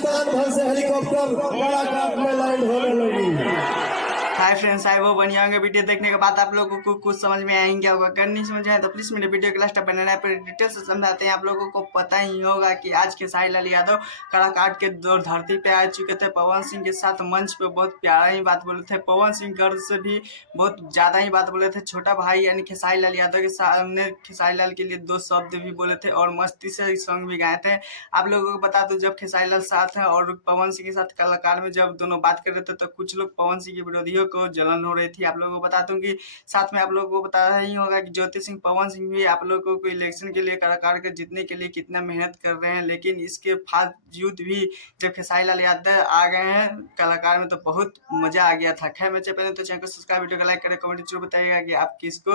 पाकिस्तान भर से हेलीकॉप्टर काराकाट में लैंड होने लगी। हाय फ्रेंड्स, आई वो बढ़िया होंगे। वीडियो देखने के बाद आप लोगों को कुछ समझ में आएंगे होगा। अगर नहीं समझ आए तो प्लीज मेरे वीडियो के लास्ट बनाना है, फिर डिटेल से समझाते हैं। आप लोगों को पता ही होगा कि आज खेसारी लाल यादव काराकाट के दौर धरती पे आ चुके थे। पवन सिंह के साथ मंच पे बहुत प्यारा ही बात बोले थे। पवन सिंह गर्व से भी बहुत ज्यादा ही बात बोले थे। छोटा भाई यानी खेसारी लाल यादव के सामने खेसारी लाल के लिए 2 शब्द भी बोले थे और मस्ती से सॉन्ग भी गाए थे। आप लोगों को बता दूं, जब खेसारी लाल साथ है और पवन सिंह के साथ कलाकार में जब दोनों बात कर रहे थे तो कुछ लोग पवन सिंह के विरोधियों को जलन हो रही थी। आप लोगों को बता दूं कि साथ में आप लोगों को पता ही होगा कि ज्योति सिंह पवन सिंह भी आप लोगों को इलेक्शन के लिए कलाकार के जीतने के लिए कितना मेहनत कर रहे हैं, लेकिन इसके बावजूद भी जब खेसारी लाल यादव आ गए हैं कलाकार में तो बहुत मजा आ गया था। खैर मैं पहले तो चैनल को सब्सक्राइब, वीडियो को लाइक करें, कमेंट जरूर बताइएगा कि आप किसको